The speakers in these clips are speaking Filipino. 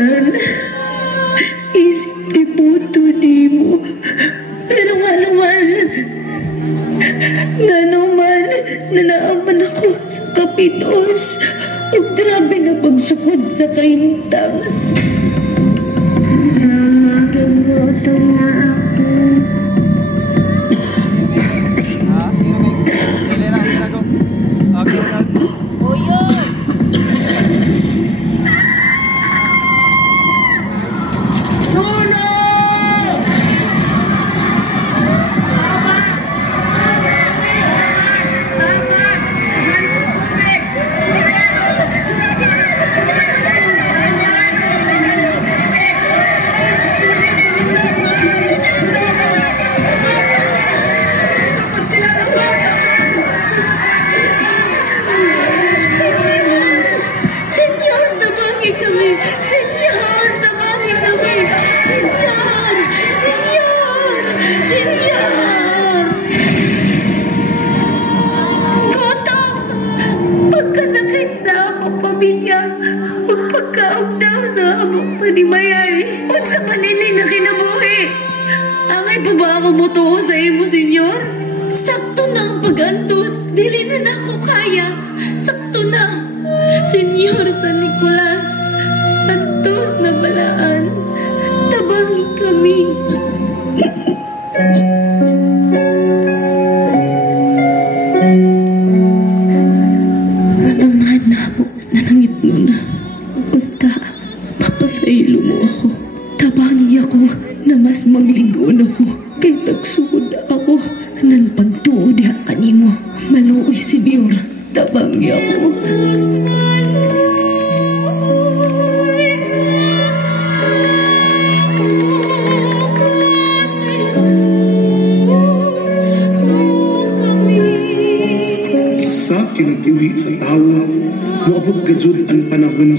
tanan. Isip di puto di mo. Pero nga naman, nanaaman ako sa kapinos. Ug grabe na pagsukod sa kaintang. Nagutom na ako.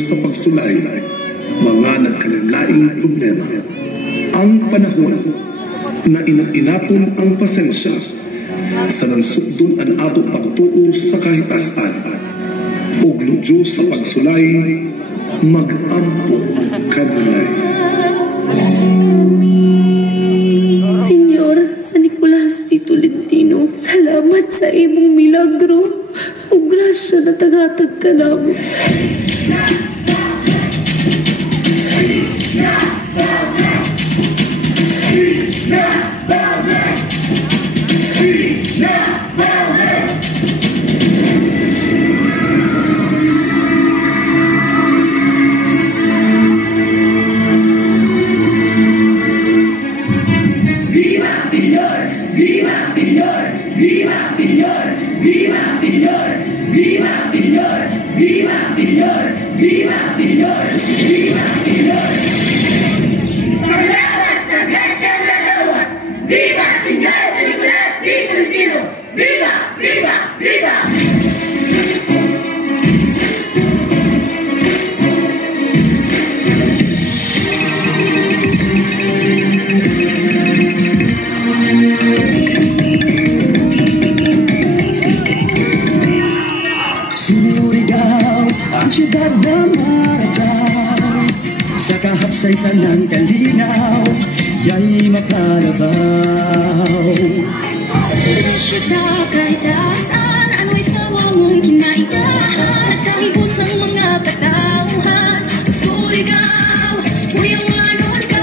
Sa pagsulay, mga nagkalalaing problema. Ang panahon na inapon ang pasensya sa nansukdon ang ato pagtuo sa kahitasan ug ludyo sa pagsulay mag-ampo kanunay. Senyor San Nicolas de Tolentino, salamat sa imong milagro ug grasya na tagatag ka namo. Sa ng kalinaw, ya'y makalabaw. Siya sa kahitasan, ano'y sawa mong kinaiyahan, at kahibos ang mga katauhan. Surigaw, uyang manon ka,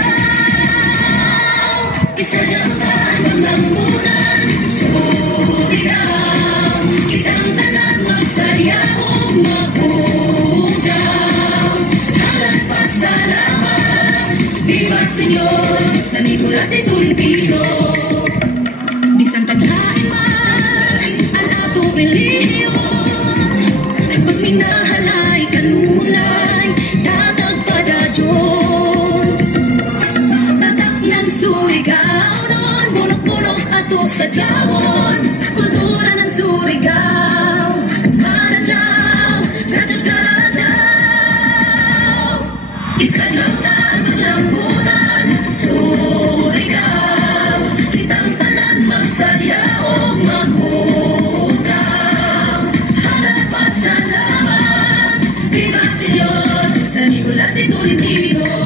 isadyangkan ng lambunan. Surigaw, kitang tanan magsaya o mapuntaw. Halang pasalamat, Viva Señor San Nicolas de Tolentino. Bisan taglain man ang ato relihiyon, pag minahalay kanunay datag padadyon. Tatak ng Surigao nun, bunok-bunok ato sa Jawon. Kultura ng Surigao, Manadyaw, Radyaw, Iskadyaw na maglambunan. Surigao, kitang tanan magsaya o maghutaw. Halapat salamat, Viva Señor San Nicolas de Tolentino.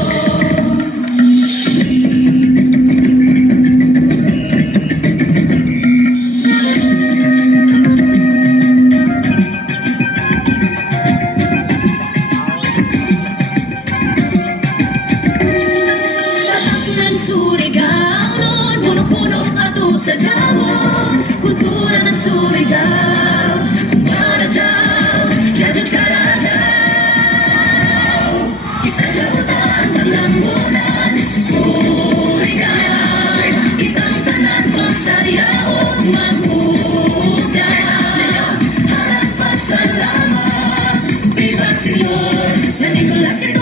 Nacido